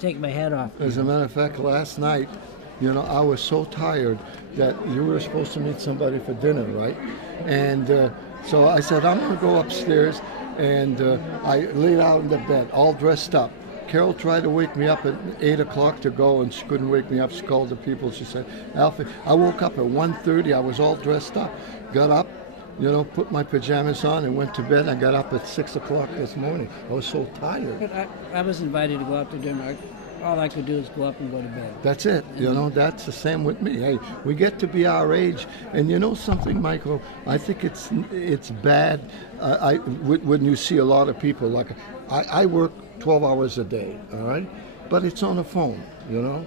take my hat off. As a matter of fact, last night, you know, I was so tired that you were supposed to meet somebody for dinner, right? And so I said, I'm going to go upstairs, and I laid out in the bed, all dressed up. Carol tried to wake me up at 8 o'clock to go, and she couldn't wake me up. She called the people. She said, Alphee, I woke up at 1:30. I was all dressed up. Got up, you know, put my pajamas on and went to bed. I got up at 6 o'clock this morning. I was so tired. But I was invited to go out to dinner. All I could do is go up and go to bed. That's it. You know, that's the same with me. Hey, we get to be our age, and you know something, Michael? I think it's bad when you see a lot of people. Like I work 12 hours a day, all right? But it's on the phone, you know?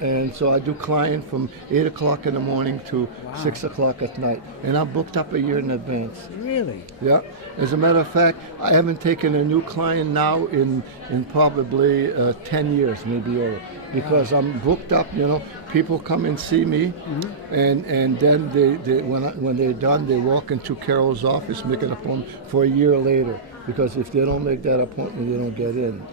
And so I do client from 8 o'clock in the morning to 6 o'clock at night. And I'm booked up a year in advance. Really? Yeah. As a matter of fact, I haven't taken a new client now in probably 10 years, maybe over. Because I'm booked up, you know. People come and see me, and then they when they're done, they walk into Carol's office, make an appointment for a year later. Because if they don't make that appointment, they don't get in.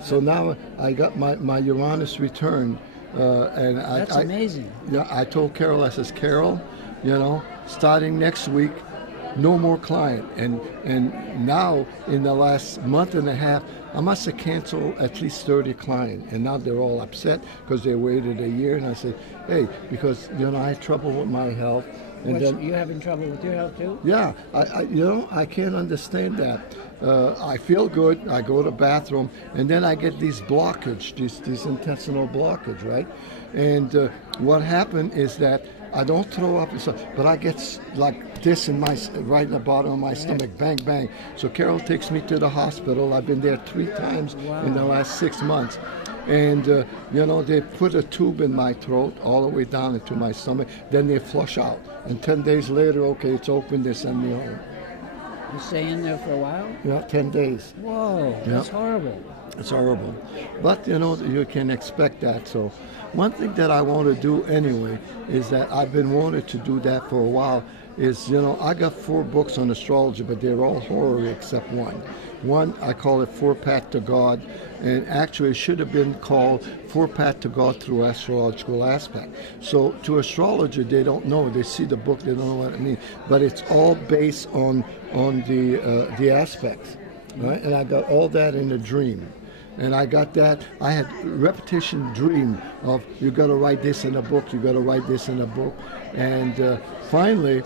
So now I got my Uranus return, and that's amazing. Yeah, I told Carol, I says, Carol, you know, starting next week, no more client. And now in the last month and a half, I must have canceled at least 30 clients, and now they're all upset because they waited a year. And I said, hey, because you know I had trouble with my health. And then, you having trouble with your health too? Yeah, you know, I can't understand that. I feel good. I go to the bathroom, and then I get these blockage, these intestinal blockage, right? And what happened is that I don't throw up and stuff, but I get like this in right in the bottom of my stomach, bang, bang. So Carol takes me to the hospital. I've been there 3 times in the last 6 months. And, you know, they put a tube in my throat all the way down into my stomach. Then they flush out. And 10 days later, okay, it's open, they send me home. You stay in there for a while? Yeah, 10 days. Whoa, that's horrible. It's horrible. But, you know, you can expect that. So one thing that I want to do anyway is that I've been wanting to do that for a while is, you know, I got 4 books on astrology, but they're all horror except one. One, I call it 4 Path to God, and actually it should have been called 4 Path to God through astrological aspect. So to astrologer, they don't know. They see the book, they don't know what it means. But it's all based on the aspects, right? And I got all that in a dream. And I got that. I had repetition dream of you got to write this in a book, you got to write this in a book. And finally,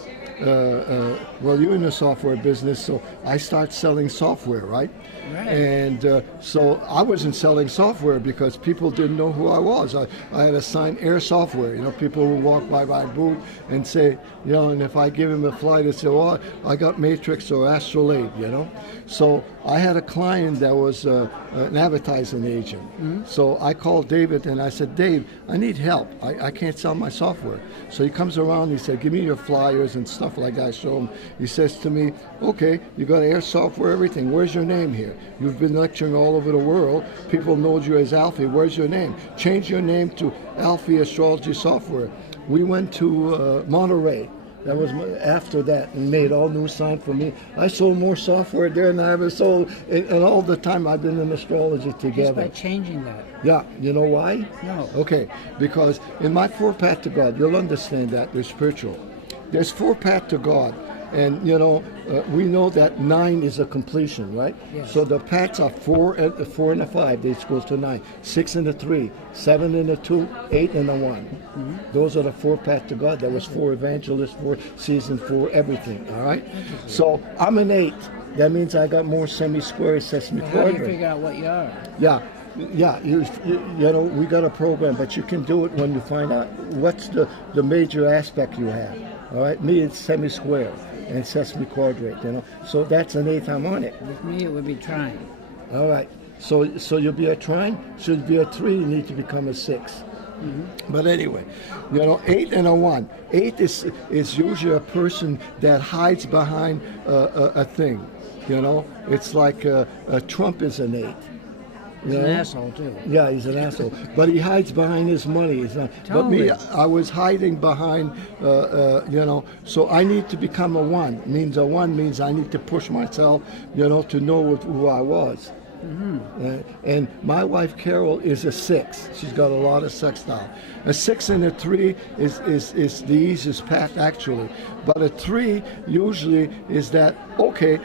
well, you're in the software business, so I start selling software, right? Right. And so I wasn't selling software because people didn't know who I was. I had assigned Air Software. You know, people who walk by my booth and say, you know, and if I give him a flight, they say, well, I got Matrix or Astrolabe, you know. So I had a client that was an advertising agent. So I called David and I said, Dave, I need help. I can't sell my software. So he comes around and he said, give me your flyers and stuff like that. I show him. He says to me, okay, you got Air Software, everything. Where's your name here? You've been lecturing all over the world. People know you as Alphee. Where's your name? Change your name to Alphee Astrology Software. We went to Monterey. That was after that, and made all new sign for me. I sold more software there than I ever sold, and all the time I've been in astrology together. Just by changing that. Yeah, you know why? No. Okay, because in my 4 Path to God, you'll understand that they're spiritual. There's 4 Path to God, and you know we know that 9 is a completion, right? Yes. So the paths are 4 and a 5. They go to 9. 6 and a 3, 7 and a 2, 8 and a 1. Those are the 4 Paths to God. There was 4 evangelists, 4 seasons, 4 everything. All right. So I'm an 8. That means I got more semi-squares, sesame-quadrant. How do you figure out what you are? Yeah. Yeah, you know, we got a program, but you can do it when you find out what's the major aspect you have. All right, me it's semi-square and sesame quadrant, you know. So that's an 8th harmonic. With me, it would be trine. All right, so you'll be a trine. Should be a 3, you need to become a 6. But anyway, you know, 8 and a 1. 8 is usually a person that hides behind a thing. You know, it's like Trump is an 8. He's an asshole too. Yeah, he's an asshole. But he hides behind his money. He's not. Totally. But me, I was hiding behind, you know. So I need to become a 1. Means a 1 means I need to push myself, you know, to know who I was. And my wife Carol is a 6. She's got a lot of sextile. A 6 and a 3 is the easiest path actually, but a 3 usually is that okay.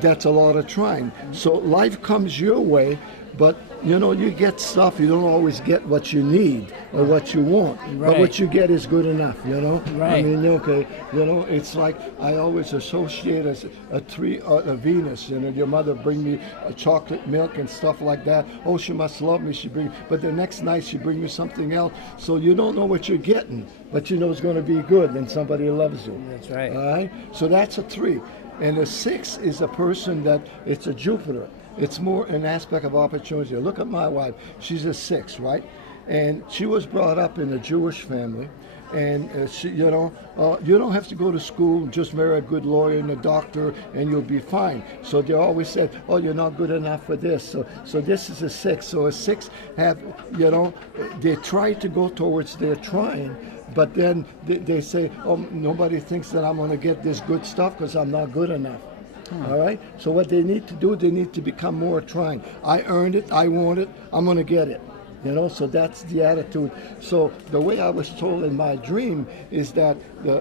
That's a lot of trying. So life comes your way, but you know you get stuff. You don't always get what you need or what you want, but what you get is good enough. You know. Right. I mean, okay. You know, it's like I always associate as a 3, a Venus. You know, your mother bring me a chocolate milk and stuff like that. Oh, she must love me. She bring, but the next night she bring you something else. So you don't know what you're getting, but you know it's going to be good, and somebody loves you. That's right. All right. So that's a 3. And a 6 is a person that it's a Jupiter. It's more an aspect of opportunity. Look at my wife. She's a 6, right? And she was brought up in a Jewish family. And she, you know, you don't have to go to school. Just marry a good lawyer and a doctor, and you'll be fine. So they always said, "Oh, you're not good enough for this." So this is a 6. So a 6 have, you know, they try to go towards their trying. But then they say, "Oh, nobody thinks that I'm going to get this good stuff because I'm not good enough." All right. So what they need to do, they need to become more trying. I earned it. I want it. I'm going to get it. You know. So that's the attitude. So the way I was told in my dream is that the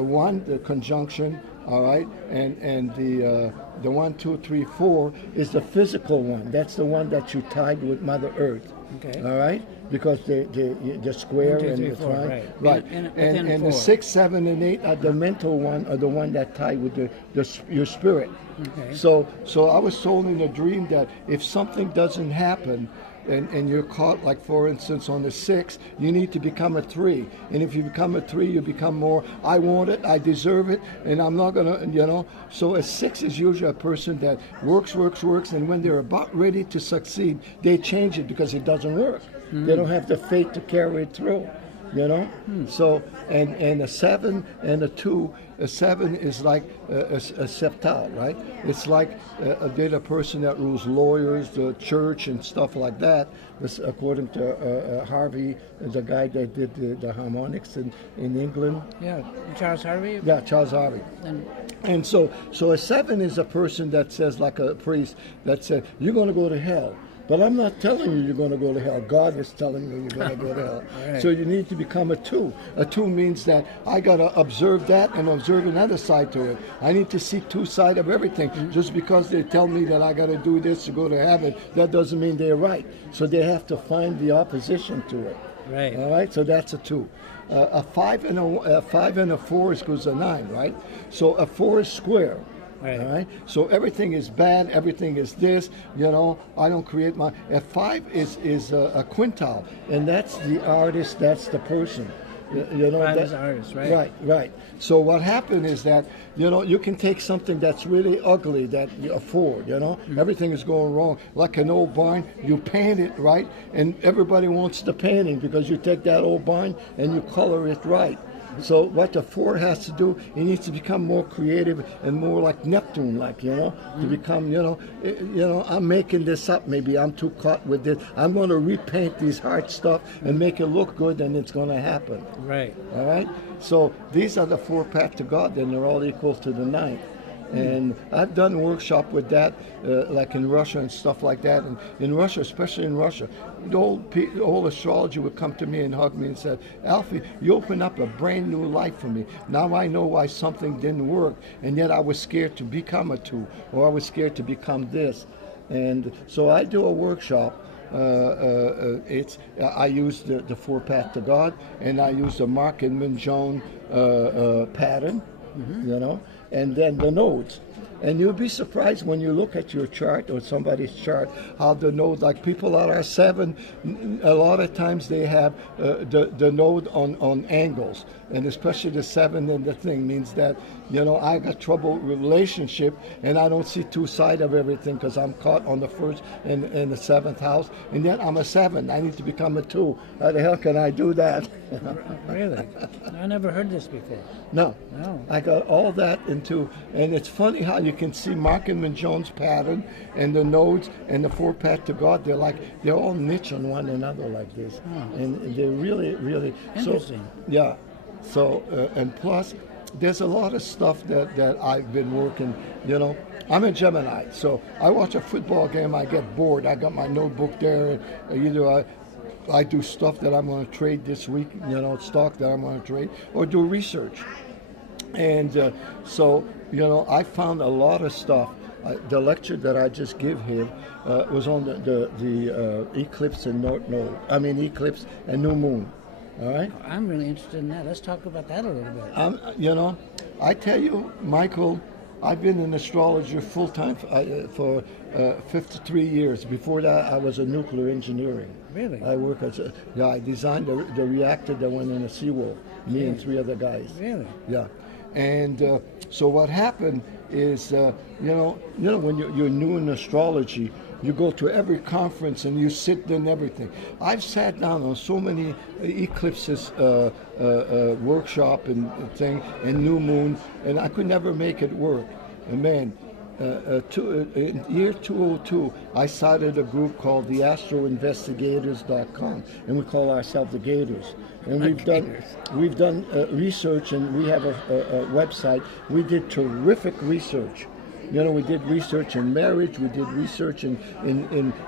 1, the conjunction, all right, and the 1, 2, 3, 4 is the physical one. That's the one that you tied with Mother Earth. Okay. All right, because the square 1, 2, 3, and the 4, triangle, right. and the 6, 7, and 8 are the mental one, are the one that tie with your spirit. Okay. So I was told in a dream that if something doesn't happen, and you're caught, like for instance on the 6, you need to become a 3, and if you become a 3, you become more, I want it, I deserve it, and I'm not gonna, you know. So a 6 is usually a person that works, and when they're about ready to succeed, they change it because it doesn't work. They don't have the faith to carry it through, you know. So and a 7 and a 2, a 7 is like a septile, right? It's like a person that rules lawyers, the church, and stuff like that. This, according to Harvey, the guy that did the harmonics in England. Yeah, Charles Harvey. Yeah, Charles Harvey. And so a 7 is a person that says, like a priest, that said, you're going to go to hell. But I'm not telling you you're going to go to hell. God is telling you you're going to go to hell. Right. So you need to become a 2. A 2 means that I got to observe that and observe another side to it. I need to see 2 sides of everything. Just because they tell me that I got to do this to go to heaven, that doesn't mean they're right. So they have to find the opposition to it. Right. All right. So that's a 2. A 5 and a 4 goes a 9, right? So a 4 is square. Right. All right. So everything is bad. Everything is this. You know, I don't create my. A 5 is a quintile, and that's the artist. That's the person. You know, 5 is the artist, right? Right. So what happened is that, you know, you can take something that's really ugly that you afford. You know, everything is going wrong. Like an old barn, you paint it right, and everybody wants the painting because you take that old barn and you color it right. So what the 4 has to do, he needs to become more creative and more like Neptune, like, you know, to become, you know, I'm making this up. Maybe I'm too caught with this. I'm going to repaint these hard stuff and make it look good, and it's going to happen. Right. All right. So these are the 4 paths to God, and they're all equal to the 9. And I've done workshop with that, like in Russia and stuff like that. And in Russia, especially in Russia, the old astrologer would come to me and hug me and said, Alphee, you opened up a brand new life for me. Now I know why something didn't work, and yet I was scared to become a 2, or I was scared to become this. And so I do a workshop. I use the 4 path to God, and I use the Mark and Minjon pattern, you know, and then the nodes. And you'll be surprised when you look at your chart or somebody's chart, how the node, like people that are 7, a lot of times they have the node on angles. And especially the 7 and the thing means that, you know, I got trouble with relationship, and I don't see 2 sides of everything because I'm caught on the 1st and the 7th house. And yet I'm a 7. I need to become a 2. How the hell can I do that? Really? I never heard this before. No. No. I got all that into, and it's funny how you can see Mark and Minjon's pattern and the nodes and the 4 path to God. They're all niche on one another like this, and they're really, really interesting. So, yeah. So and plus, there's a lot of stuff that I've been working, you know. I'm a Gemini, so I watch a football game, I get bored. I got my notebook there, and either I do stuff that I'm going to trade this week, you know, stock that I'm going to trade, or do research. And so, you know, I found a lot of stuff. The lecture that I just give here was on the eclipse and eclipse and new moon. All right. I'm really interested in that. Let's talk about that a little bit. You know, I tell you, Michael, I've been an astrologer full time for 53 years. Before that, I was a nuclear engineering. Really? I work I designed the reactor that went in a seawall. Me and 3 other guys. Really? Yeah. And so what happened is, you know, when you're new in astrology, you go to every conference and you sit in everything. I've sat down on so many eclipses workshop and thing and new moon, and I could never make it work. And man, in year 2002, I started a group called the AstroInvestigators.com, and we call ourselves the Gators. And we've done research, and we have a website. We did terrific research. You know, we did research in marriage. We did research in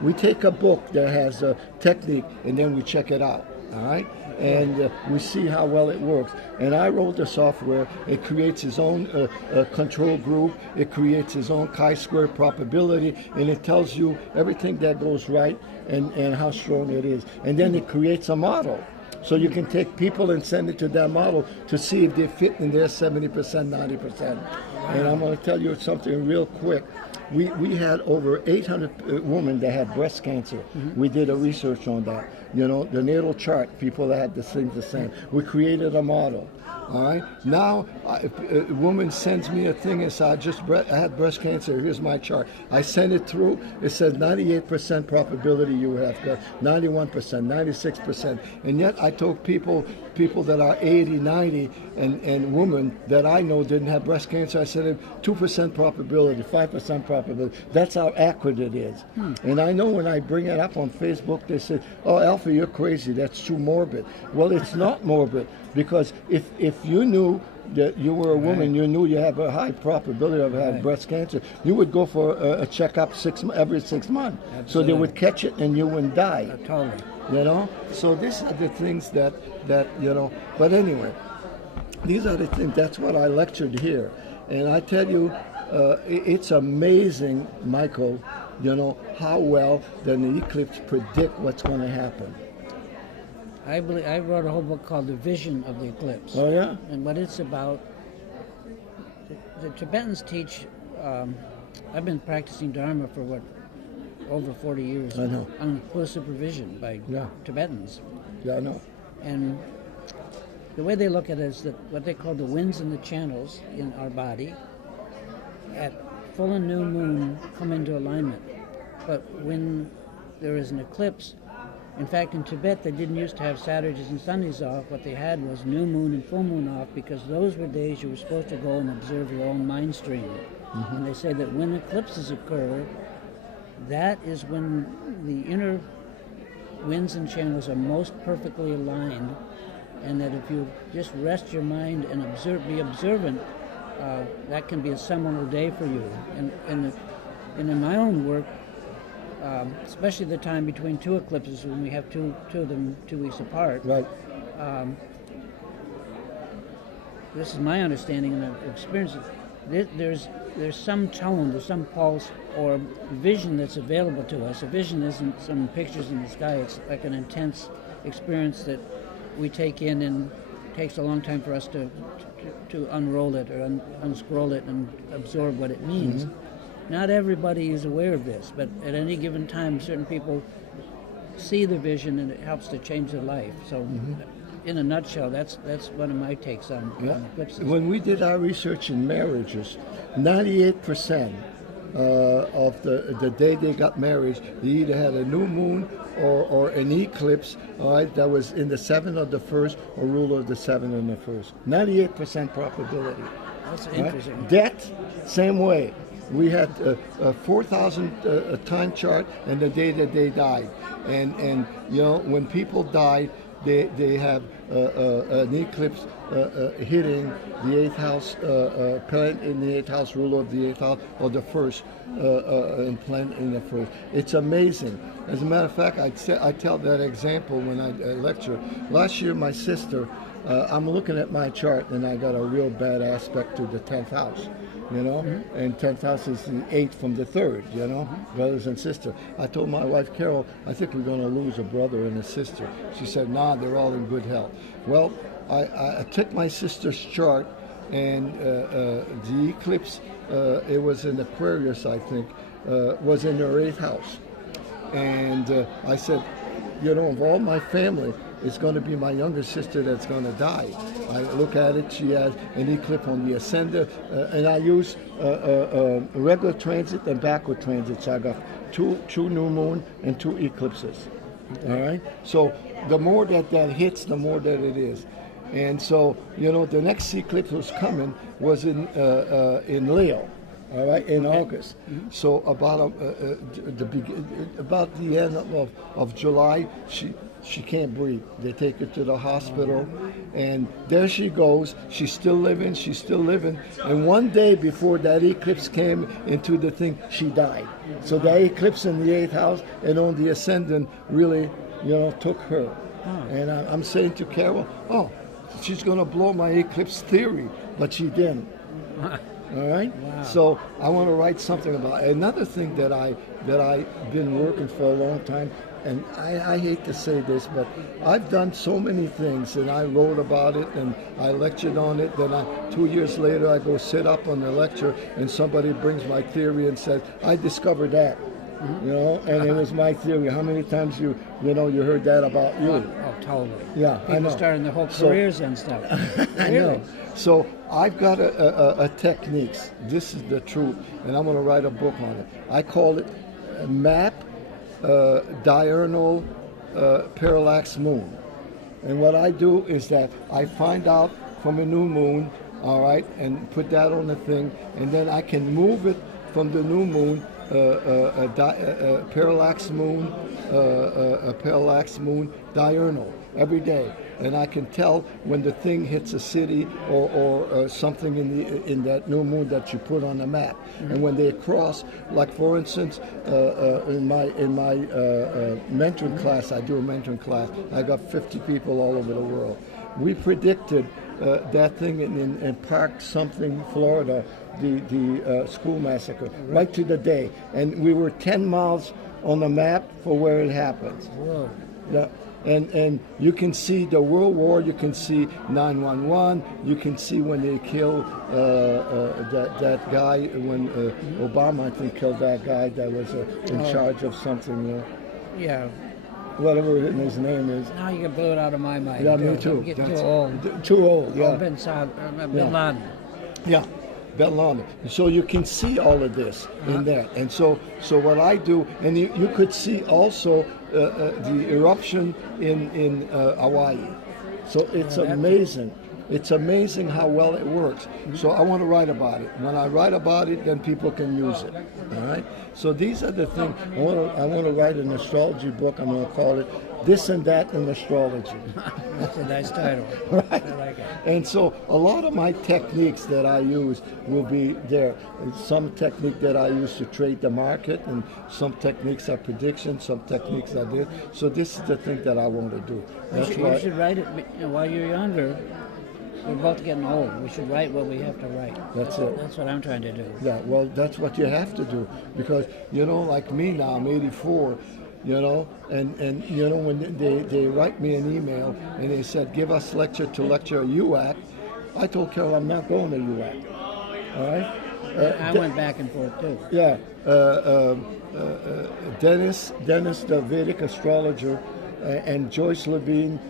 we take a book that has a technique, and then we check it out. All right. And we see how well it works. And I wrote the software. It creates its own control group. It creates its own chi-square probability, and it tells you everything that goes right and how strong it is. And then it creates a model. So you can take people and send it to that model to see if they fit in their 70%, 90%. And I'm going to tell you something real quick. We had over 800 women that had breast cancer. Mm-hmm. We did a research on that. You know, the natal chart, people that had the things the same. We created a model. All right. Now, a woman sends me a thing and says, I had breast cancer. Here's my chart. I send it through. It says 98% probability you have 91%, 96%. And yet I told people that are 80, 90, and women that I know didn't have breast cancer. I said 2% probability, 5% probability. That's how accurate it is. And I know when I bring it up on Facebook, they say, "Oh, Alphee, you're crazy. That's too morbid." Well, it's not morbid, because if you knew that you were a woman, you knew you have a high probability of having breast cancer, you would go for a checkup every 6 months. Absolutely. So they would catch it and you wouldn't die. Totally. You know? So these are the things that you know. But anyway, these are the things. That's what I lectured here. And I tell you, it's amazing, Michael, you know, how well the eclipse predict what's going to happen. I wrote a whole book called The Vision of the Eclipse. Oh, yeah? And what it's about, the Tibetans teach, I've been practicing Dharma for over 40 years. I know. On close supervision by Tibetans. Yeah, I know. And the way they look at it is that what they call the winds and the channels in our body at full and new moon come into alignment. But when there is an eclipse, in fact, in Tibet, they didn't used to have Saturdays and Sundays off. What they had was new moon and full moon off, because those were days you were supposed to go and observe your own mind stream. Mm-hmm. And they say that when eclipses occur, that is when the inner winds and channels are most perfectly aligned, and that if you just rest your mind and be observant, that can be a seminal day for you. And in my own work, especially the time between 2 eclipses, when we have two of them 2 weeks apart. Right. This is my understanding and experience. There's some tone, there's some pulse or vision that's available to us. A vision isn't some pictures in the sky. It's like an intense experience that we take in, and it takes a long time for us to unroll it or unscroll it and absorb what it means. Mm-hmm. Not everybody is aware of this, but at any given time, certain people see the vision, and it helps to change their life. So, in a nutshell, that's one of my takes on eclipses. When we did our research in marriages, 98% of the day they got married, they either had a new moon or an eclipse, all right, that was in the 7th of the 1st or ruler of the 7th and the 1st. 98% probability. That's interesting. Right? Death, same way. We had a 4,000 time chart and the day that they died. And you know, when people die, they have an eclipse hitting the eighth house, planet in the eighth house, ruler of the eighth house, or the first, and planet in the first. It's amazing. As a matter of fact, I tell that example when I lecture. Last year, my sister, I'm looking at my chart, and I got a real bad aspect to the 10th house. You know, and 10th house is the 8th from the 3rd, you know, brothers and sisters. I told my wife, Carol, I think we're going to lose a brother and a sister. She said, nah, they're all in good health. Well, I took my sister's chart, and the eclipse, it was in Aquarius, I think, was in her 8th house. And I said, you know, of all my family, it's going to be my younger sister that's going to die. I look at it, she has an eclipse on the ascendant, and I use regular transit and backward transit. So I got two new moon and 2 eclipses. All right? So the more that hits, the more that it is. And so, you know, the next eclipse was coming was in Leo. All right, in August. So about the end of July, she can't breathe. They take her to the hospital, and there she goes. She's still living. And one day before that eclipse came into the thing, she died. So that eclipse in the 8th house and on the ascendant really, you know, took her. And I'm saying to Carol, oh, she's going to blow my eclipse theory, but she didn't. All right. Wow. So I want to write something about it. Another thing that I've been working for a long time, and I hate to say this, but I've done so many things, and I wrote about it, and I lectured on it. Then 2 years later, I go sit up on the lecture, and somebody brings my theory and says, "I discovered that." You know, and it was my theory. How many times you heard that about you? Oh, totally. Yeah, I know. People starting their whole careers and stuff. I know. So I've got a techniques. This is the truth, and I'm going to write a book on it. I call it map diurnal parallax moon. And what I do is that I find out from a new moon, all right, and put that on the thing, and then I can move it from the new moon. Parallax moon diurnal every day, and I can tell when the thing hits a city or something in that new moon that you put on the map. And when they cross, like for instance, in my mentoring class, I do a mentoring class. I got 50 people all over the world. We predicted that thing in Park something, Florida, the school massacre, right to the day. And we were 10 miles on the map for where it happened. Whoa. Yeah. And you can see the World War, you can see 9/11, you can see when they killed that guy, when Obama, I think, killed that guy that was in charge of something. Yeah. Whatever his name is. Now you can blow it out of my mind. Yeah, me too. I'm getting too old. Too old, yeah. Oh, Bin Laden. Yeah, Bin Laden. So you can see all of this in that. And so what I do, and you could see also the eruption in Hawaii. So it's amazing. It's amazing how well it works. So I want to write about it. When I write about it, then people can use it. All right. So these are the things. I want to write an astrology book. I'm going to call it "This and That in Astrology." That's a nice title. Right. I like it. And so a lot of my techniques that I use will be there. Some technique that I use to trade the market, and some techniques are prediction, some techniques are this. So this is the thing that I want to do. You should write it while you're younger. We're both getting old. We should write what we have to write. That's it. That's what I'm trying to do. Yeah, well, that's what you have to do. Because, like me now, I'm 84, and when they write me an email and they said, give us lecture to lecture at UAC, I told Carol I'm not going to UAC. All right? I went back and forth, too. Yeah. Dennis, the Vedic astrologer, and Joyce Levine,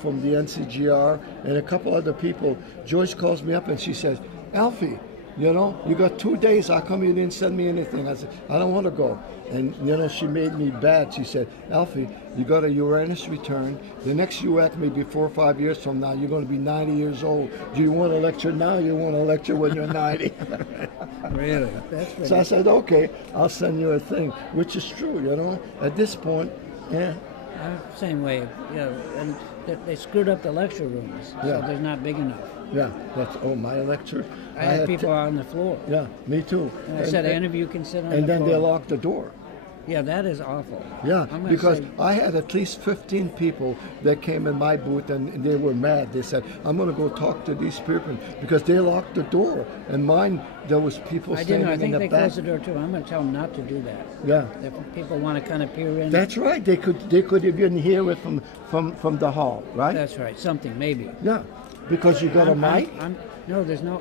from the NCGR, and a couple other people. Joyce calls me up and she says, Alphee, you got 2 days. How come you didn't send me anything? I said, I don't want to go. And, she made me bad. She said, Alphee, you got a Uranus return. The next UAC may be 4 or 5 years from now. You're going to be 90 years old. Do you want to lecture now? You want to lecture when you're 90? Really? That's So I said, okay, I'll send you a thing, which is true, At this point, yeah. Same way, and they screwed up the lecture rooms, Yeah. so they're not big enough. Yeah, that's my lecture. I had people on the floor. Yeah, me too. And I said, any of you can sit on the floor. And then they locked the door. Yeah, that is awful. Yeah, I'm gonna because say, I had at least 15 people that came in my booth and they were mad. They said, I'm going to go talk to these people because they locked the door. And mine, there was people I standing didn't. I think in the they back. closed the door too. I'm going to tell them not to do that. Yeah. If people want to kind of peer in. That's right. They could even hear it from the hall, right? That's right. Something maybe. Yeah, because you got a mic. No, there's no.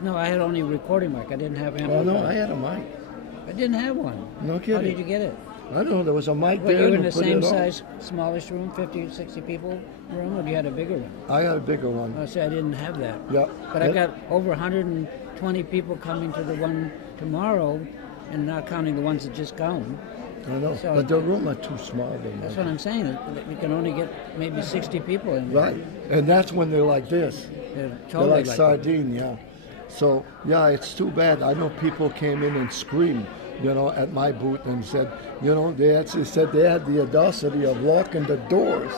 No, I had only a recording mic. I didn't have amplifier. Oh no, I had a mic. I didn't have one. No kidding. How did you get it? I don't know. There was a mic Were there. you in and the we put same it on. size, smallish room, 50, 60 people room, or you had a bigger one? I got a bigger one. Oh, see, I didn't have that. Yeah. But I got over 120 people coming to the one tomorrow, and not counting the ones that just gone. I know. So- But the room are too small. That's what I'm saying. That we can only get maybe 60 people in there. Right. And that's when they're like this. They're They're totally like that. sardine, yeah. So, yeah, it's too bad. I know people came in and screamed, at my booth and said, they actually said they had the audacity of locking the doors.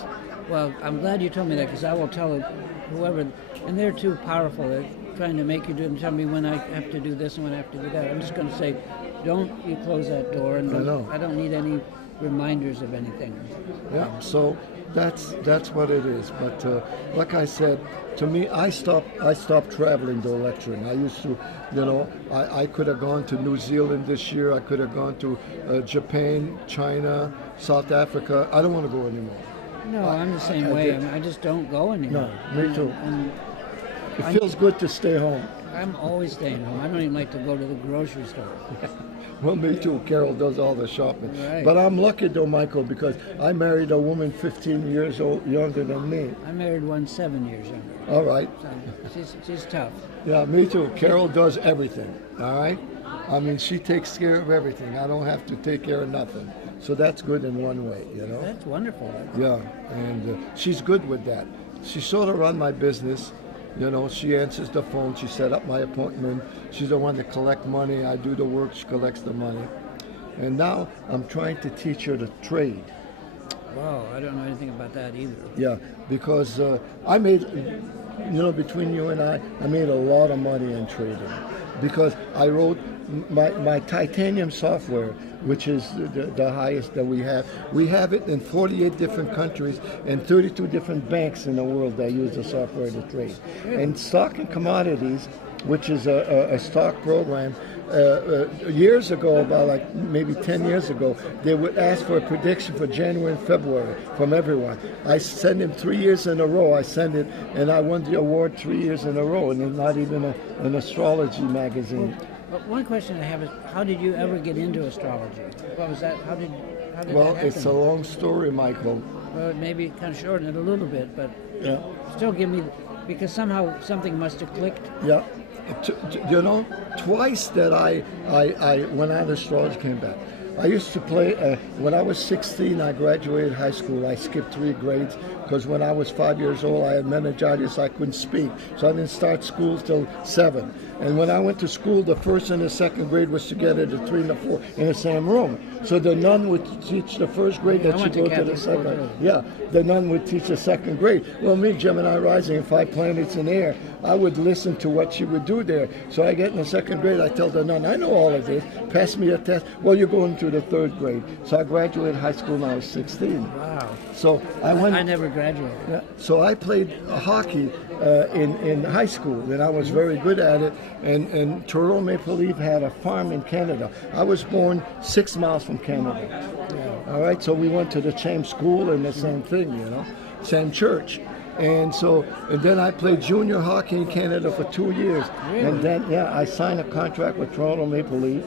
Well, I'm glad you told me that because I will tell whoever, and they're too powerful. They're trying to make you do it and tell me when I have to do this and when I have to do that. I'm just going to say, don't you close that door, and I don't need any reminders of anything. Yeah, so that's what it is. But like I said, to me, I stopped traveling though lecturing. I used to, I could have gone to New Zealand this year. I could have gone to Japan, China, South Africa. I don't want to go anymore. No, I'm the same way. I just don't go anymore. No, me too. And It feels good to stay home. I'm always staying home. I don't even like to go to the grocery store. Well, me too. Carol does all the shopping. Right. But I'm lucky though, Michael, because I married a woman 15 years younger than me. I married one 7 years younger. All right. So she's tough. Yeah, me too. Carol does everything. All right. I mean, she takes care of everything. I don't have to take care of nothing. So that's good in one way, That's wonderful. Yeah, and she's good with that. She sort of run my business. She answers the phone. She set up my appointment. She's the one that collect money. I do the work. She collects the money. And now I'm trying to teach her to trade. Wow, I don't know anything about that either. Yeah, because I made, between you and I made a lot of money in trading. Because I wrote my titanium software, which is the highest that we have. We have it in 48 different countries and 32 different banks in the world that use the software to trade. And stock and commodities, which is a stock program, years ago, about like maybe 10 years ago, they would ask for a prediction for January and February from everyone. I send them 3 years in a row. I send it, and I won the award 3 years in a row, and it's not even an astrology magazine. But one question I have is, how did you ever get into astrology? What was that? How did Well, that happen? it's a long story, Michael. Well, maybe kind of shorten it a little bit, but Yeah. still give me, because somehow something must have clicked. Yeah. Twice that I when I had astrology came back. I used to play, when I was 16, I graduated high school. I skipped 3 grades because when I was 5 years old, I had meningitis. I couldn't speak. So I didn't start school till 7. And when I went to school, the first and the second grade was together, the 3 and the 4 in the same room. So the nun would teach the first grade, I that she went to go to the Catholic school, second. too. Yeah, the nun would teach the second grade. Well, me, Gemini rising, and 5 planets in air, I would listen to what she would do there. So I get in the second grade, I tell the nun, I know all of this, pass me a test. Well, you're going to the 3rd grade. So I graduated high school when I was 16. Wow. So I went. I never graduated. Yeah, so I played hockey in high school, and I was very good at it. And Toronto Maple Leaf had a farm in Canada. I was born 6 miles from Canada. Yeah. All right, so we went to the same school and the same thing, same church. And then I played junior hockey in Canada for 2 years. Really? And then, I signed a contract with Toronto Maple Leaf.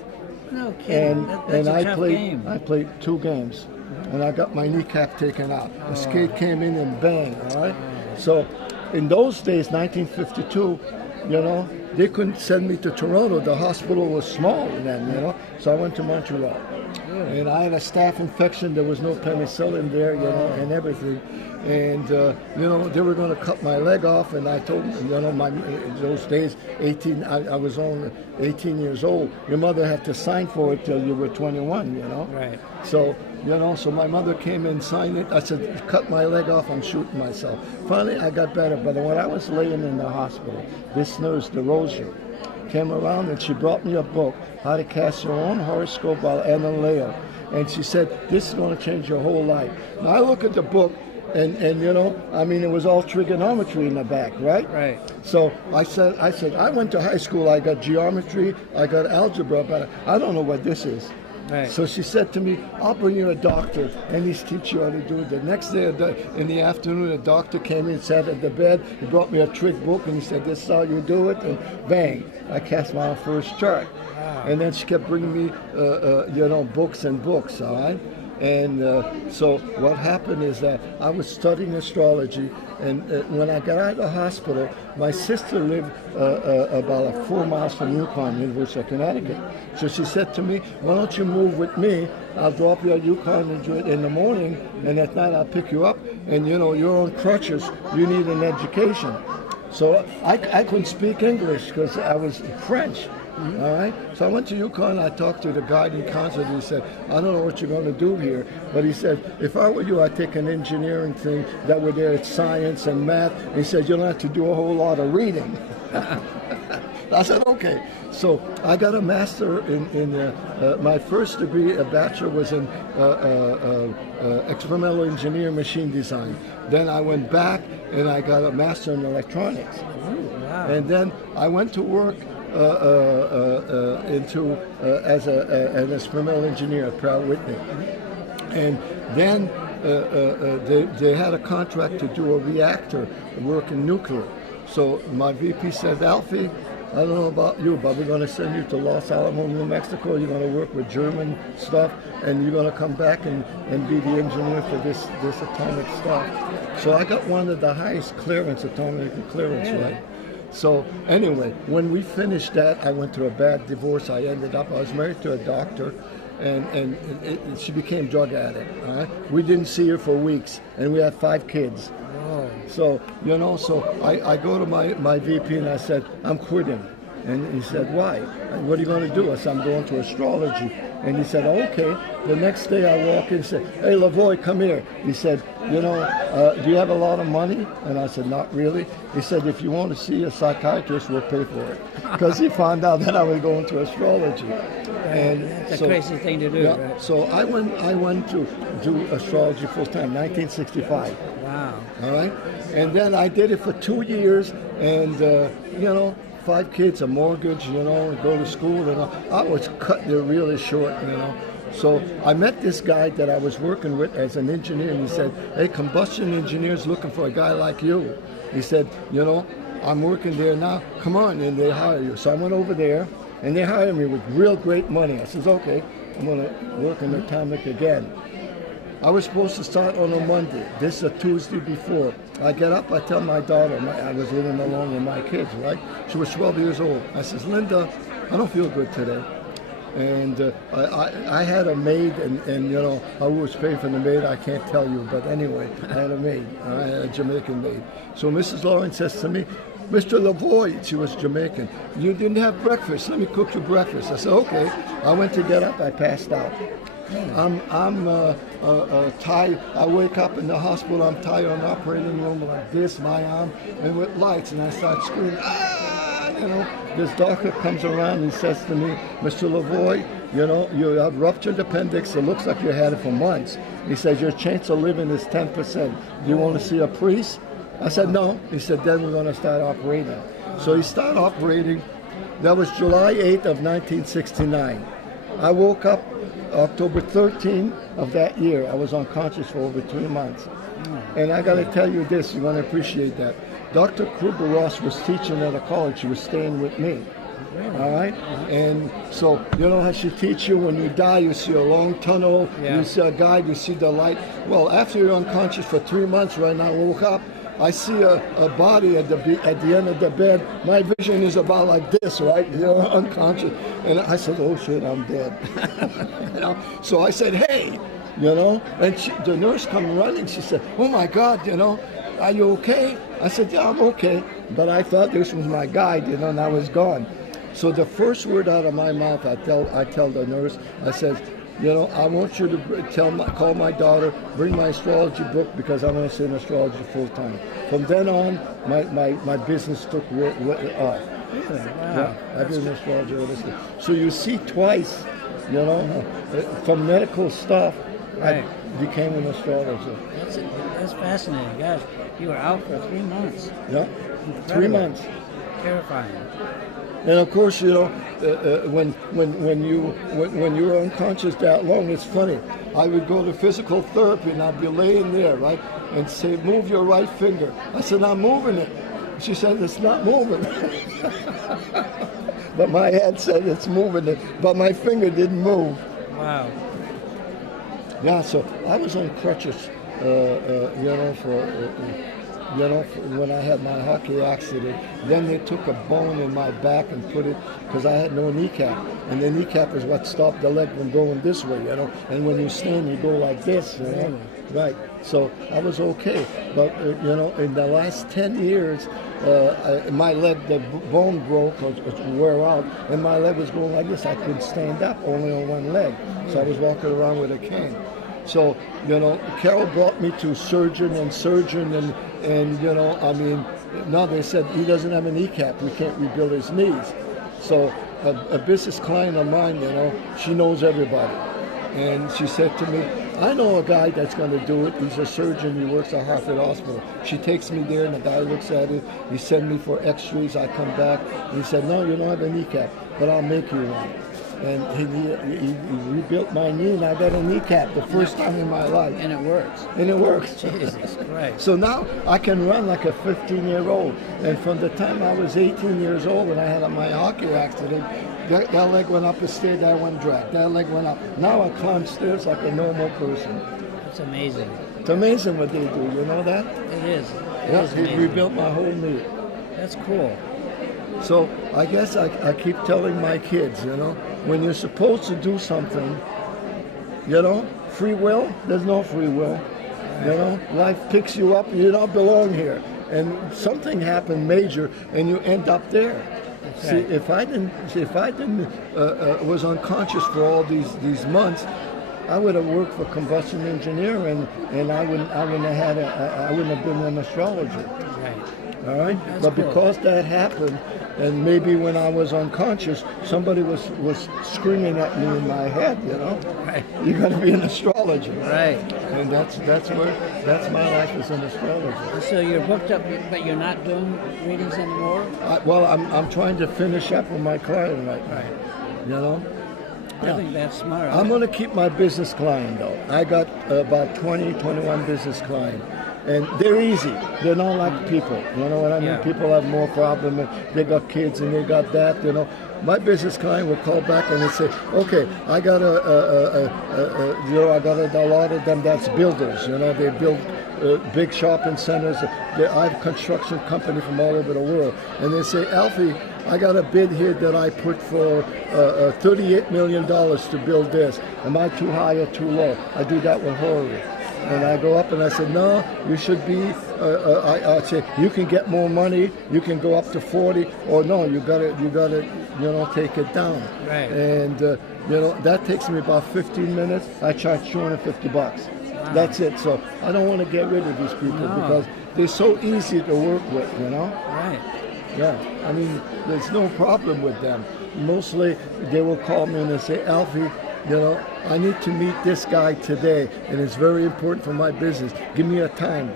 No kidding. That's a tough game. I played 2 games, and I got my kneecap taken out. The skate came in and bang, all right? So in those days, 1952, they couldn't send me to Toronto. The hospital was small then, so I went to Montreal. Really? And I had a staph infection. There was no penicillin there, and everything. And, they were going to cut my leg off, and I told them, in those days, I was only 18 years old. Your mother had to sign for it till you were 21, Right. So you know, so my mother came in, signed it. I said, cut my leg off, I'm shooting myself. Finally, I got better, but when I was laying in the hospital, this nurse, DeRozier, came around and she brought me a book, How to Cast Your Own Horoscope by Anna Leo. And she said, this is going to change your whole life. Now, I look at the book, and you know, I mean, it was all trigonometry in the back, right? Right. So I said, I went to high school, I got geometry, I got algebra, but I don't know what this is. Right. So she said to me, I'll bring you a doctor, and he's teach you how to do it. The next day in the afternoon, a doctor came in, sat at the bed, he brought me a trick book, and he said, this is how you do it, and bang, I cast my first chart. Wow. And then she kept bringing me, you know, books and books, all right? And so what happened is that I was studying astrology, and when I got out of the hospital, my sister lived about 4 miles from Yukon, University of Connecticut. So she said to me, why don't you move with me? I'll drop you at Yukon in the morning, and at night I'll pick you up. And you know, you're on crutches, you need an education. So I couldn't speak English because I was French. Mm-hmm. All right. So I went to Yukon. I talked to the guiding counselor. He said, I don't know what you're going to do here, but he said, if I were you, I'd take an engineering thing that were there at science and math. He said, you don't have to do a whole lot of reading. I said, okay. So I got a master in my first degree, a bachelor was in experimental engineer machine design. Then I went back and I got a master in electronics. Ooh, wow. And then I went to work as an experimental engineer at Pratt Whitney. And then they had a contract to do a reactor, work in nuclear. So my VP said, Alphee, I don't know about you, but we're going to send you to Los Alamos, New Mexico. You're going to work with German stuff, and you're going to come back and be the engineer for this atomic stuff. So I got one of the highest clearance, atomic clearance, right? So anyway, when we finished that, I went through a bad divorce. I was married to a doctor, and she became drug addict. All right? We didn't see her for weeks, and we had 5 kids. Oh. So, you know, I go to my VP and I said, I'm quitting. And he said, why? What are you going to do? I said, I'm going to astrology. And he said, okay. The next day I walk in and said, hey, Lavoie, come here. He said, you know, do you have a lot of money? And I said, not really. He said, if you want to see a psychiatrist, we'll pay for it. Because he found out that I was going to astrology. And that's a crazy thing to do. Yeah, right? so I went to do astrology full time, 1965. Wow. All right? And then I did it for 2 years, and, you know, 5 kids, a mortgage, you know, go to school, and I was cutting it really short, you know. So I met this guy that I was working with as an engineer, and he said, hey, combustion engineer's looking for a guy like you. He said, you know, I'm working there now, come on, and they hire you. So I went over there, and they hired me with real great money. I says, okay, I'm going to work in atomic again. I was supposed to start on a Monday. This is a Tuesday before. I get up, I tell my daughter, I was living alone with my kids, right? She was 12 years old. I says, Linda, I don't feel good today. And I had a maid, and you know, I was paying for the maid, I can't tell you, but anyway, I had a maid, I had a Jamaican maid. So Mrs. Lawrence says to me, Mr. Lavoie, she was Jamaican, you didn't have breakfast, let me cook you breakfast. I said, okay. I went to get up, I passed out. I'm tired. I wake up in the hospital, I'm tired on the operating room like this, my arm, and with lights, and I start screaming, ah, you know. This doctor comes around and says to me, Mr. Lavoie, you know, you have ruptured appendix, it looks like you had it for months. He says, your chance of living is 10%. Do you want to see a priest? I said, no. He said, then we're going to start operating. So he started operating. That was July 8th of 1969. I woke up October 13th of that year. I was unconscious for over 3 months. And I got to tell you this, you're going to appreciate that. Dr. Kruger-Ross was teaching at a college. She was staying with me. All right? And so, you know how she teach you when you die, you see a long tunnel, you see a guide, you see the light. Well, after you're unconscious for 3 months, right now, I woke up, I see a body at the end of the bed. My vision is about like this, right? You know, unconscious. And I said, oh shit, I'm dead. You know? So I said, hey, you know, and the nurse come running. She said, oh my God, you know, are you okay? I said, yeah, I'm okay. But I thought this was my guide, you know, and I was gone. So the first word out of my mouth, I tell the nurse, I said, I want you to call my daughter, bring my astrology book because I want to sit in astrology full time. From then on, my business took off. Really? Wow. Yeah, I've been an astrologer ever since. So you see twice, from medical stuff, Right. I became an astrologer. That's fascinating. Gosh, you were out for 3 months. Yeah, Incredible. 3 months. Terrifying. And of course, when you were unconscious that long, it's funny. I would go to physical therapy and I'd be laying there, right, and say, "Move your right finger." I said, "I'm moving it." She said, "It's not moving." But my head said it's moving it, but my finger didn't move. Wow. Yeah, so I was on crutches, when I had my hockey accident. Then they took a bone in my back and put it, because I had no kneecap. And the kneecap is what stopped the leg from going this way, And when you stand, you go like this, Really? Right. So I was okay. But, in the last 10 years, my leg, the bone broke or wore out, and my leg was going like this. I couldn't stand up, only on one leg. So I was walking around with a cane. So, Carol brought me to surgeon, and now they said he doesn't have a kneecap. We can't rebuild his knees. So a business client of mine, she knows everybody. And she said to me, "I know a guy that's going to do it. He's a surgeon. He works at Hartford Hospital." She takes me there, and the guy looks at it. He sends me for x-rays. I come back, and he said, "No, you don't have a kneecap, but I'll make you one." And he rebuilt my knee, and I got a kneecap the first time in my life. And it works. And it works. Jesus Christ. So now I can run like a 15-year-old. And from the time I was 18 years old, when I had my hockey accident, that leg went up a stair, that one dragged. That leg went up. Now I climb stairs like a normal person. It's amazing. It's amazing what they do. You know that? It is. It Yeah, is he amazing. rebuilt my whole knee. That's cool. So I guess I keep telling my kids, when you're supposed to do something, free will, there's no free will. Life picks you up, you don't belong here. And something happened major and you end up there. That's See, right. if I didn't was unconscious for all these months, I would have worked for combustion engineer and I wouldn't have been an astrologer. Right. All right, That's but cool. because that happened, and maybe when I was unconscious, somebody was screaming at me in my head, Right. you're going to be an astrologer. Right. And that's my life as an astrologer. So you're booked up, but you're not doing readings anymore? I'm trying to finish up with my client right now. Right. I think that's smart. I'm going to keep my business client though. I got about 21 business clients. And they're easy. They're not like people. You know what I mean? Yeah. People have more problem. And they got kids and they got that. My business client will call back and they say, "Okay, I got I got a lot of them that's builders. They build big shopping centers. I have a construction company from all over the world, and they say, Alphee, I got a bid here that I put for $38 million to build this. Am I too high or too low?" I do that with horror. And I go up and I said, "No, you should be." I say, "You can get more money. You can go up to 40, or no, you got to, take it down." Right. And that takes me about 15 minutes. I charge $250. Wow. That's it. So I don't want to get rid of these people because they're so easy to work with. Right. Yeah. I mean, there's no problem with them. Mostly, they will call me and they say, "Alphee, I need to meet this guy today, and it's very important for my business. Give me a time,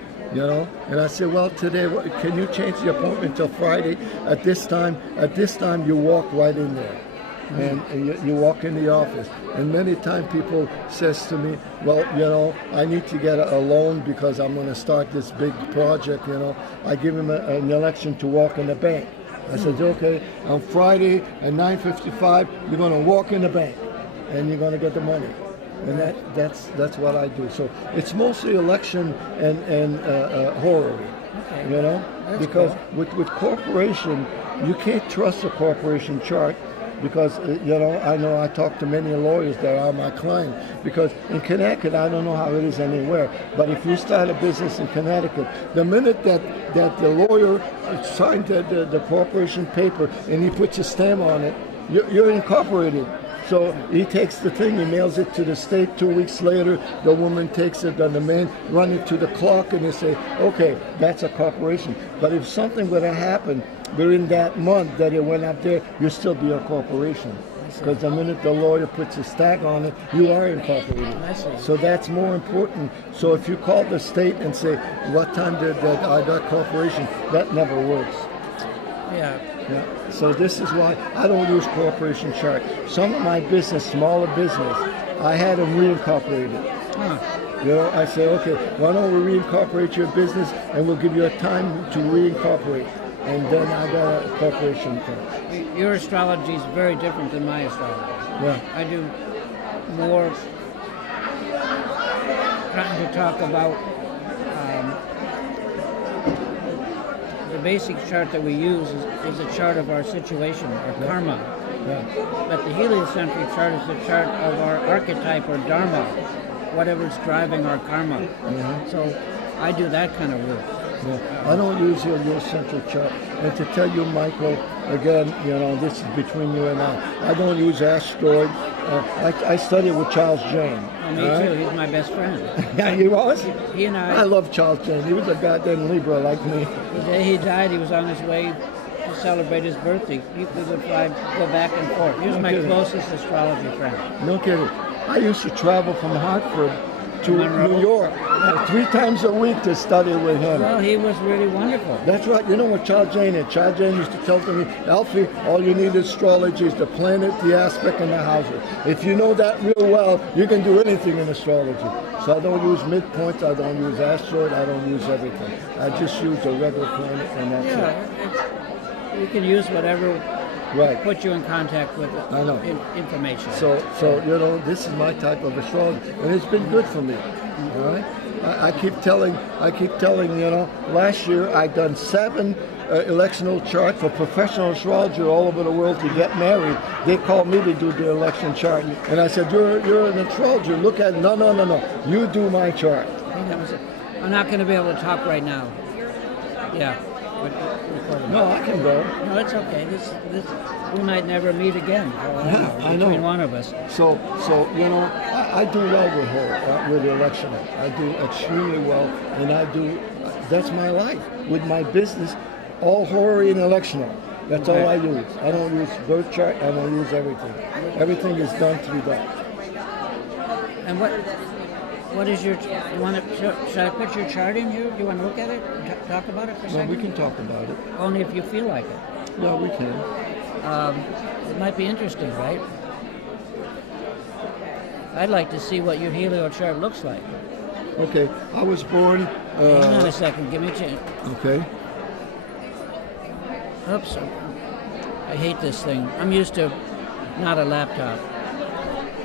And I said, "Well, today, can you change the appointment till Friday at this time? At this time, you walk right in there, and you walk in the office." And many times people says to me, "Well, I need to get a loan because I'm going to start this big project, I give him an election to walk in the bank." I said, "Okay, on Friday at 9:55, you're going to walk in the bank. And you're going to get the money." And that's what I do. So it's mostly election and horror, Okay. That's because cool. with corporation, you can't trust a corporation chart because, I know I talk to many lawyers that are my client because in Connecticut, I don't know how it is anywhere, but if you start a business in Connecticut, the minute that the lawyer signed the corporation paper and he puts a stamp on it, you're incorporated. So he takes the thing, he mails it to the state. 2 weeks later, the woman takes it, and the man run it to the clerk, and they say, okay, that's a corporation. But if something were to happen during that month that it went up there, you'll still be a corporation. Because the minute the lawyer puts a tag on it, you are incorporated. So that's more important. So if you call the state and say, what time did I got corporation, that never works. Yeah. Yeah. So this is why I don't use corporation chart. Some of my business, smaller business, I had them reincorporated. You know, I say, okay, why don't we reincorporate your business and we'll give you a time to reincorporate. And then I got a corporation card. Your astrology is very different than my astrology. Yeah. I do more trying to talk about the basic chart that we use is a chart of our situation, our karma. Yeah. But the heliocentric chart is a chart of our archetype or dharma, whatever's driving our karma. So I do that kind of work. Yeah. I don't use your heliocentric chart. And to tell you, Michael, again, you know, this is between you and I don't use asteroid. I studied with Charles Jane. Oh, me too. He's my best friend. Yeah, he was? He and I love Charles Jane. He was a goddamn Libra like me. The day he died, he was on his way to celebrate his birthday. He would fly, go back and forth. He was my closest astrology friend. No kidding. I used to travel from Hartford to New York 3 times a week to study with him. Well, he was really wonderful. That's right. You know what Charles Jane is? Charles Jane used to tell me, Alphee, all you need is astrology is the planet, the aspect, and the houses. If you know that real well, you can do anything in astrology. So I don't use midpoints, I don't use asteroid, I don't use everything. I just use a regular planet, and that's it. You can use whatever right. Put you in contact with I know. Information. So you know, this is my type of astrology, and it's been good for me. All right. I keep telling, you know, last year I done 7 electional charts for professional astrologer all over the world to get married. They called me to do the election chart, and I said, you're an astrologer. Look at it. No. You do my chart. I think that was it. I'm not going to be able to talk right now. Yeah. No, I can go. No, it's okay. This we might never meet again. I know. Between one of us. So you know, I do well with her, with the election. I do extremely well, and I do. That's my life with my business, all horror and electional. That's all I use. I don't use birth chart. I don't use everything. Everything is done through that. And what is your? You want to? Should I put your chart in here? Do you want to look at it? And talk about it for a second? Well, we can talk about it. Only if you feel like it. Yeah, we can. It might be interesting, right? I'd like to see what your helio chart looks like. Okay, I was born. Hang on a second. Give me a chance. Okay. Oops. I hate this thing. I'm used to not a laptop.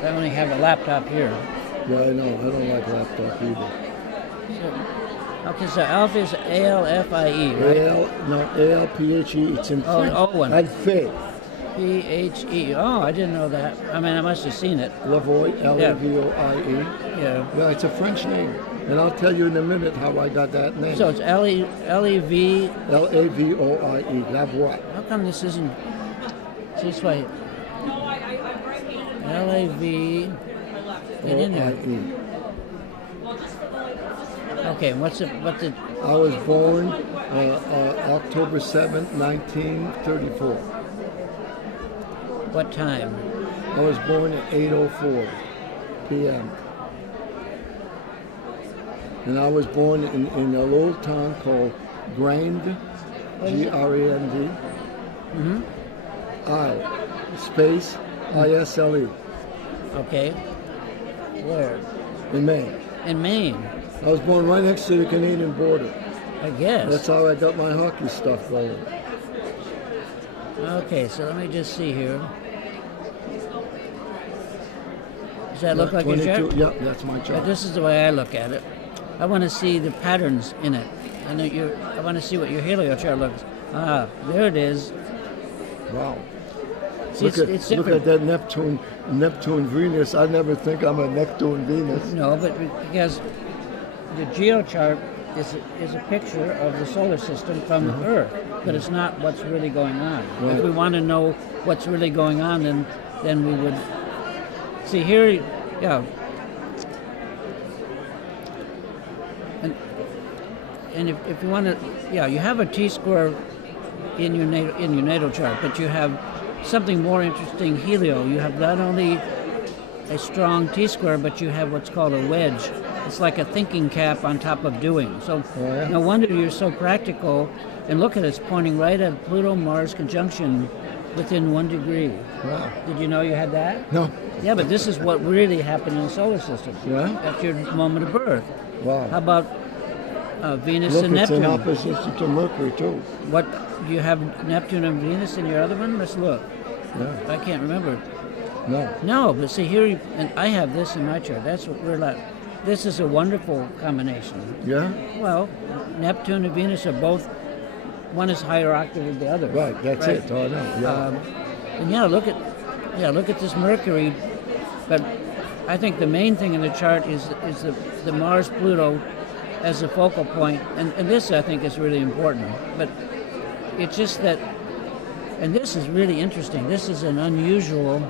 I only have a laptop here. Yeah, I know. I don't like laptop either. So Alphee is A-L-F-I-E, right? A-L-P-H-E. It's in Owen. Alphee. P-H-E. Oh, I didn't know that. I mean, I must have seen it. Lavoie, L-A-V-O-I-E. Yeah. Yeah, it's a French name. And I'll tell you in a minute how I got that name. So it's L-E-V... L-A-V-O-I-E. Lavoie. How come this isn't... This way. L-A-V... Get in there. Okay, what the... I was born October 7th, 1934. What time? I was born at 8:04 p.m. And I was born in a little town called Grand, G-R-A-N-D, space, I-S-L-E. Okay. Where? In Maine. In Maine. I was born right next to the Canadian border. I guess. That's how I got my hockey stuff going. Okay, so let me just see here. Does that look like 22, your chart? Yeah, that's my chart. This is the way I look at it. I want to see the patterns in it. I want to see what your helio chart looks. Ah, there it is. Wow. See, it's look at that Neptune Venus. I never think I'm a Neptune Venus. No, but because the geochart is a picture of the solar system from the Earth, but it's not what's really going on. Right. If we want to know what's really going on, then we would see here, yeah. And if you want to, yeah, you have a T-square in your natal chart, but you have something more interesting, helio. You have not only a strong T-square, but you have what's called a wedge. It's like a thinking cap on top of doing. So no wonder you're so practical. And look at it, it's pointing right at Pluto-Mars conjunction within 1 degree. Wow. Did you know you had that? No. Yeah, but this is what really happened in the solar system. Yeah? At your moment of birth. Wow. How about Venus Look, and it's Neptune? in opposition to Mercury, too. What, do you have Neptune and Venus in your other one? Let's look. Yeah. I can't remember. No. No, but see here, and I have this in my chart. That's what we're like. This is a wonderful combination. Yeah? Well, Neptune and Venus are both, one is higher octave than the other. Right, that's it. Oh, no. Yeah. And look at this Mercury. But I think the main thing in the chart is the Mars-Pluto as a focal point, and this I think is really important. But it's just that, and this is really interesting. This is an unusual,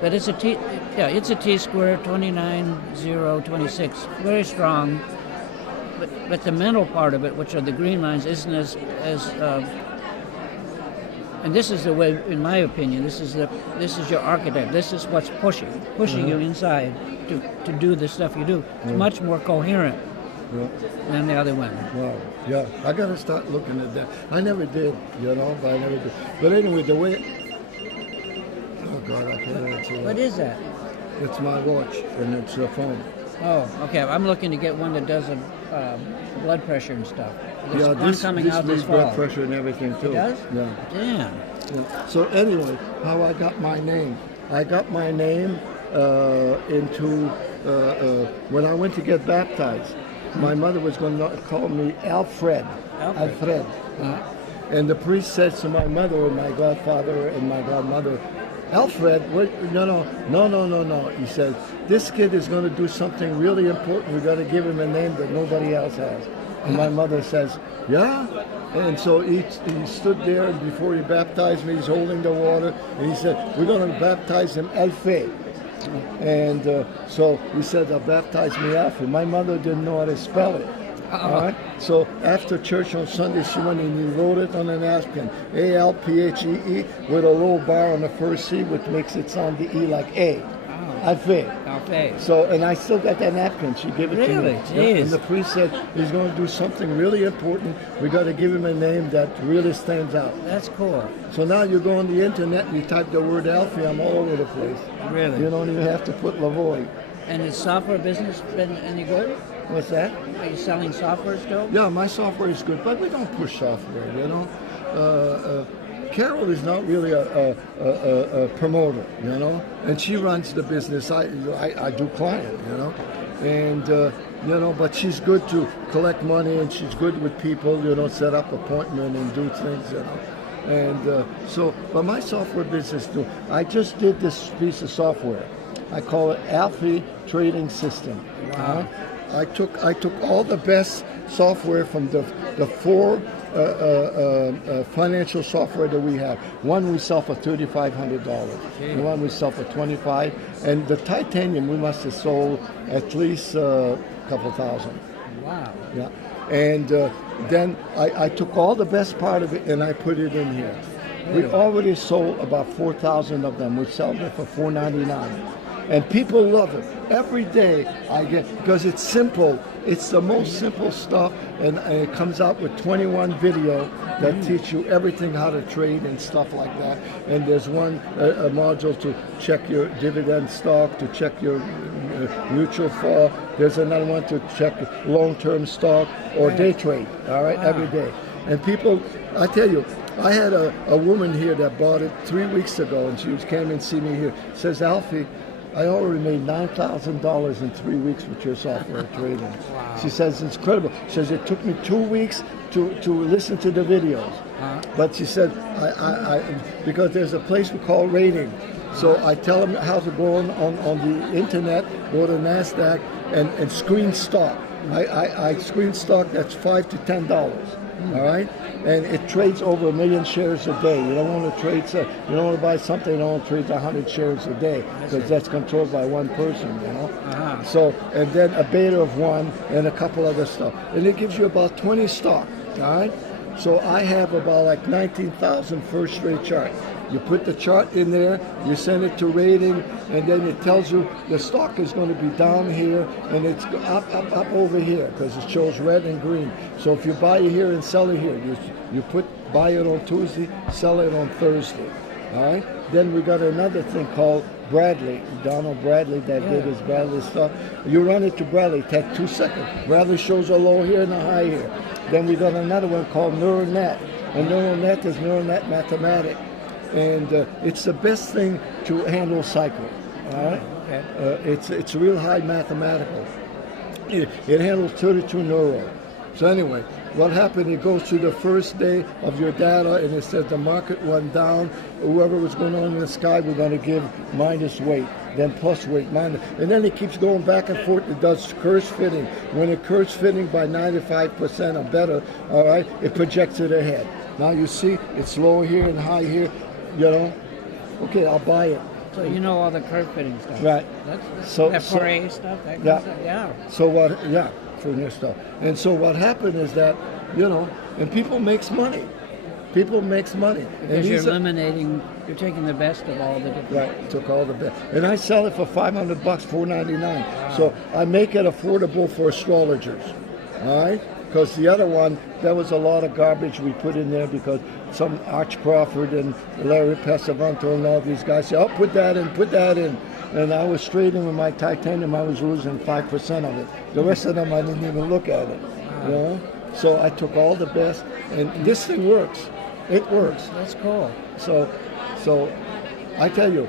but it's a T square, 29, 0, 26, very strong. But the mental part of it, which are the green lines, isn't as and this is the way, in my opinion, this is your archetype. This is what's pushing you inside to do the stuff you do. It's much more coherent than the other one. Wow. Yeah. I got to start looking at that. I never did, but I never did. But anyway, the way. Oh God, I can't answer that. What is that? It's my watch, and it's a phone. Oh, okay. I'm looking to get one that does blood pressure and stuff. There's Yeah, one this coming out reads this fall. blood pressure and everything too. It does? Yeah. Damn. Yeah. So anyway, how I got my name? I got my name into when I went to get baptized. My mother was going to call me Alfred. Alfred. And the priest said to my mother and my godfather and my godmother, Alfred, no. He said, this kid is going to do something really important. We're going to give him a name that nobody else has. And my mother says, yeah? And so he stood there, and before he baptized me, he's holding the water, and he said, we're going to baptize him Alphee. And so he said, baptize me Alphee. My mother didn't know how to spell it. All right. So after church on Sunday, she went and he wrote it on a napkin, Alphee, with a low bar on the first C, which makes it sound the E like A. Alphee. Alphee. So, and I still got that napkin. She gave it to me. Really? Jeez. And the priest said he's going to do something really important. We got to give him a name that really stands out. That's cool. So now you go on the internet and you type the word Alphee. I'm all over the place. Really? You don't even have to put Lavoie. And is software business been any good? What's that? Are you selling software still? Yeah, my software is good, but we don't push software, you know. Carol is not really a promoter, you know, and she runs the business. I do client, you know, and you know, but she's good to collect money, and she's good with people, you know, set up appointment and do things, you know. And so, but my software business too. I just did this piece of software. I call it Alphee Trading System. Wow. I took all the best software from the four financial software that we have. One we sell for $3,500. The one we sell for $25,000. And the titanium we must have sold at least a couple thousand. Wow. Yeah. And then I took all the best part of it and I put it in here. We already sold about 4,000 of them. We sell them for $4.99. And people love it. Every day I get, because it's simple. It's the most simple stuff, and it comes out with 21 video that teach you everything how to trade and stuff like that. And there's one a module to check your dividend stock, to check your mutual fund. There's another one to check long-term stock or day trade. All right, every day. And people, I tell you, I had a woman here that bought it 3 weeks ago, and she came and see me here. Says, Alphee, I already made $9,000 in 3 weeks with your software trading. Wow. She says, it's incredible. She says, it took me 2 weeks to listen to the videos. But she said, I because there's a place we call rating. So I tell them how to go on the internet, go to NASDAQ, and screen stock. I screen stock that's $5 to $10. All right, and it trades over 1 million shares a day. You don't want to trade. You don't want to buy something that only trades 100 shares a day because that's controlled by one person. You know. Uh-huh. So and then a beta of 1 and a couple other stuff, and it gives you about 20 stock. All right. So I have about like 19,000 first rate chart. You put the chart in there, you send it to rating, and then it tells you the stock is going to be down here and it's up over here because it shows red and green. So if you buy it here and sell it here, you buy it on Tuesday, sell it on Thursday. All right. Then we got another thing called Bradley, Donald Bradley, that did his Bradley stuff. You run it to Bradley, take 2 seconds. Bradley shows a low here and a high here. Then we got another one called Neural Net, and Neural Net is Neural Net Mathematics. And it's the best thing to handle cycle. All right, okay. It's real high mathematical. It handles 32 neural. So anyway, what happened? It goes to the first day of your data, and it says the market went down. Whoever was going on in the sky, we're going to give minus weight, then plus weight, minus, and then it keeps going back and forth. It does curse fitting. When it curse fitting by 95% or better, all right, it projects it ahead. Now you see it's low here and high here. You know, okay, I'll buy it. So you know all the curve fitting stuff, right? That's so F4A stuff. That kind of stuff? Yeah. So what? Yeah, for new stuff. And so what happened is that, you know, and people makes money. People makes money. Because you're eliminating, you're taking the best of all the different. Right, took all the best, and I sell it for $500, $499. Wow. So I make it affordable for astrologers. All right. Because the other one, there was a lot of garbage we put in there because some Arch Crawford and Larry Pesavento and all these guys said, oh, put that in. And I was trading with my titanium, I was losing 5% of it. The rest of them, I didn't even look at it. Wow. You know? So I took all the best, and this thing works. It works. That's cool. So I tell you,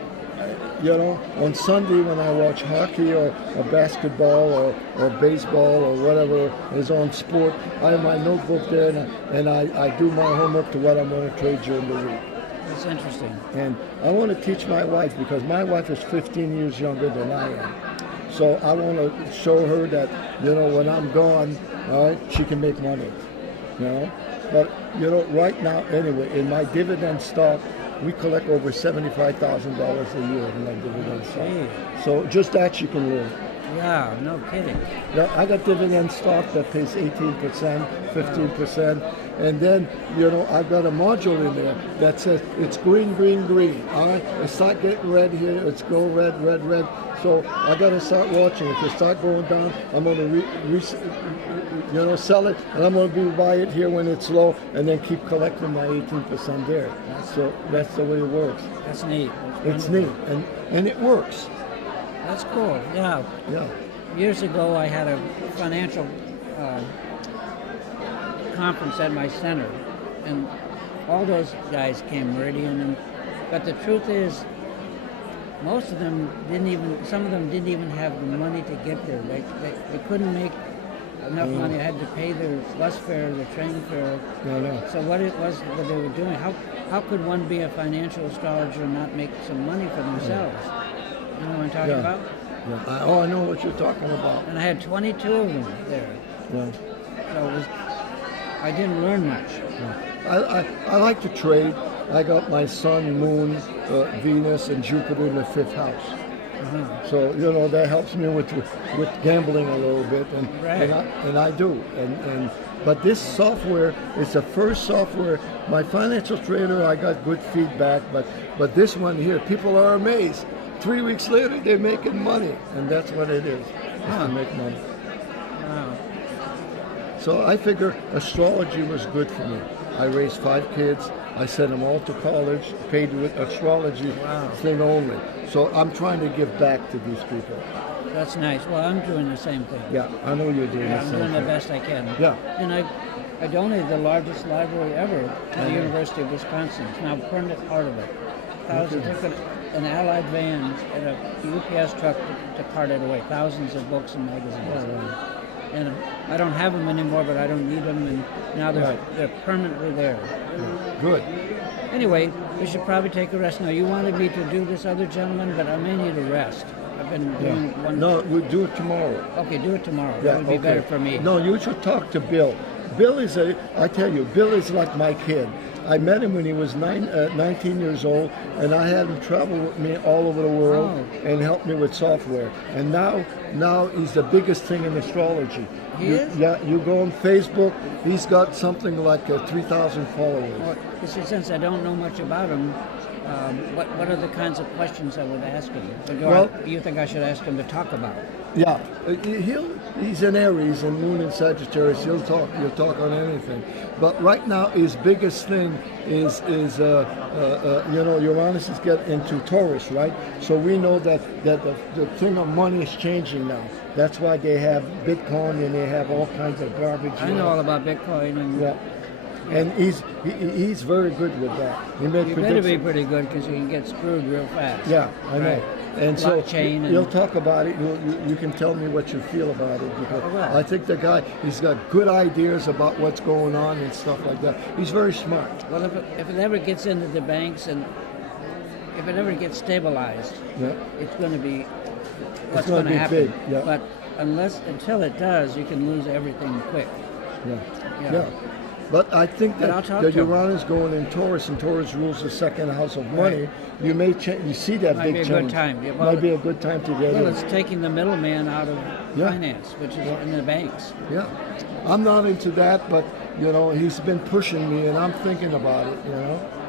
you know, on Sunday when I watch hockey or basketball or baseball or whatever is on sport, I have my notebook there and I do my homework to what I'm going to trade during the week. That's interesting. And I want to teach my wife because my wife is 15 years younger than I am. So I want to show her that, you know, when I'm gone, all right, she can make money, you know. But, you know, right now, anyway, in my dividend stock, we collect over $75,000 a year in my dividend stock. So just that you can live. Yeah, no kidding. Yeah, I got dividend stock that pays 18%, 15%, and then, you know, I've got a module in there that says it's green, green, green. All right, it's not getting red here. It's go red, red, red. So I got to start watching. If it start going down, I'm going to sell it, and I'm going to buy it here when it's low, and then keep collecting my 18% there. So that's the way it works. That's neat. It's neat, and it works. That's cool. Yeah. Yeah. Years ago, I had a financial conference at my center, and all those guys came, Meridian, but the truth is, most of them some of them didn't even have the money to get there. They couldn't make enough money. I had to pay their bus fare, their train fare. So what it was that they were doing, how could one be a financial astrologer and not make some money for themselves? You know what I'm talking about? Yeah. I know what you're talking about. And I had 22 of them there. Yeah. So I didn't learn much. Yeah. I like to trade. I got my sun, moon, Venus, and Jupiter in the 5th house. Uh-huh. So, you know, that helps me with gambling a little bit, and I do. But this software is the first software. My financial trader, I got good feedback, but this one here, people are amazed. 3 weeks later, they're making money, and that's what it is. To make money. Wow. So I figure astrology was good for me. I raised 5 kids. I sent them all to college, paid with astrology thing only. So I'm trying to give back to these people. That's nice. Well, I'm doing the same thing. Yeah, I know you're doing the same thing. I'm doing the best I can. Yeah. And I donated the largest library ever to the University of Wisconsin. It's now a permanent part of it. Thousands took an Allied van and a UPS truck to cart it away. Thousands of books and magazines. And I don't have them anymore, but I don't need them, and now they're permanently there. Good. Anyway, we should probably take a rest now. You wanted me to do this other gentleman, but I may need a rest. I've been doing one. No, we'll do it tomorrow. Okay, do it tomorrow. Yeah, That would be okay. better for me. No, you should talk to Bill. Bill is I tell you, Bill is like my kid. I met him when he was 19 years old, and I had him travel with me all over the world and help me with software. And now he's the biggest thing in astrology. He is? Yeah, you go on Facebook, he's got something like 3,000 followers. Well, you see, since I don't know much about him, what are the kinds of questions I would ask him? You think I should ask him to talk about? Yeah, he's an Aries and Moon in Sagittarius. He'll talk on anything. But right now, his biggest thing is Uranus is getting into Taurus, right? So we know that the thing of money is changing now. That's why they have Bitcoin and they have all kinds of garbage. I know all about Bitcoin and. Yeah. And he's very good with that. He made You better be pretty good because you can get screwed real fast. Yeah, I know. Right. And so Blockchain you'll talk about it. You can tell me what you feel about it because well. I think the guy, he's got good ideas about what's going on and stuff like that. He's very smart. Well, if it ever gets into the banks and if it ever gets stabilized, it's going to be what's going to happen. Big, yeah. But until it does, you can lose everything quick. Yeah. But I think that the to him. Uranus going in Taurus, and Taurus rules the second house of money. Right. You may you see that Might big be a change. good time. Yeah, well, might be a good time to get Well, in. it's taking the middleman out of finance, which is in the banks. Yeah, I'm not into that, but he's been pushing me, and I'm thinking about it.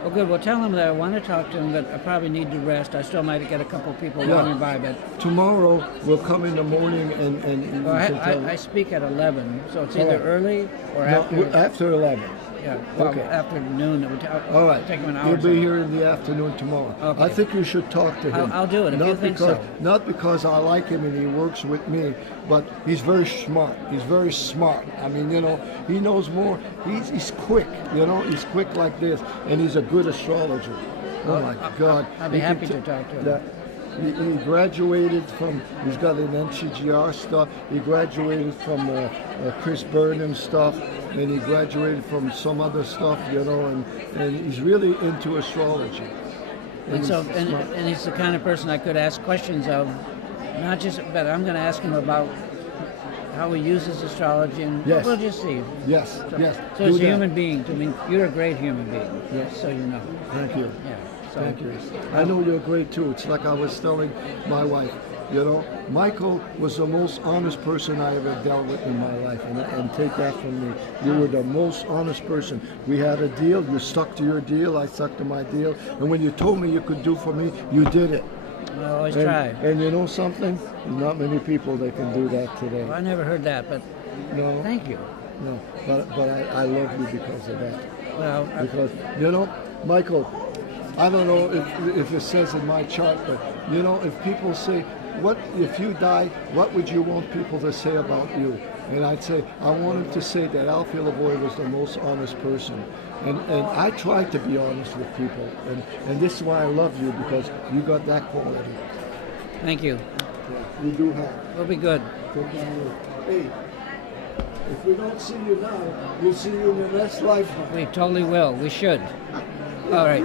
Well, good. Well, tell him that I want to talk to him, but I probably need to rest. I still might get a couple people running by, but tomorrow we'll come in the morning and well, you can tell me. I speak at 11, so it's either early or after 11. Yeah, well, Okay. afternoon. It would All right. take him an hour. You'll or so. be here in the afternoon tomorrow. Okay. I think you should talk to him. I'll do it if you think so. Not because I like him and he works with me, but he's very smart. He's very smart. I mean, he knows more. He's quick. He's quick like this, and he's a good astrologer. Oh my God! I'd be happy to talk to him. He graduated from, he's got an NCGR stuff, he graduated from Chris Burnham stuff, and he graduated from some other stuff, and he's really into astrology. And he's the kind of person I could ask questions of, but I'm going to ask him about how he uses astrology, and we'll just see. Yes. So as a human being, you're a great human being, so you know. Thank you. Yeah. Thank you. I know you're great too. It's like I was telling my wife, Michael was the most honest person I ever dealt with in my life, and take that from me. You were the most honest person. We had a deal, you stuck to your deal, I stuck to my deal, and when you told me you could do for me, you did it. I always try. And you know something? There's not many people that can do that today. Well, I never heard that, but thank you. No, but I love you because of that. Well, because, Michael, I don't know if it says in my chart, but if people say, what if you die, what would you want people to say about you? And I'd say, I want them to say that Alphee Lavoie was the most honest person. And I try to be honest with people. And this is why I love you, because you got that quality. Thank you. Yeah, you do have. We'll be good. Hey, if we don't see you now, we'll see you in the next lifetime. We totally will. We should. All right.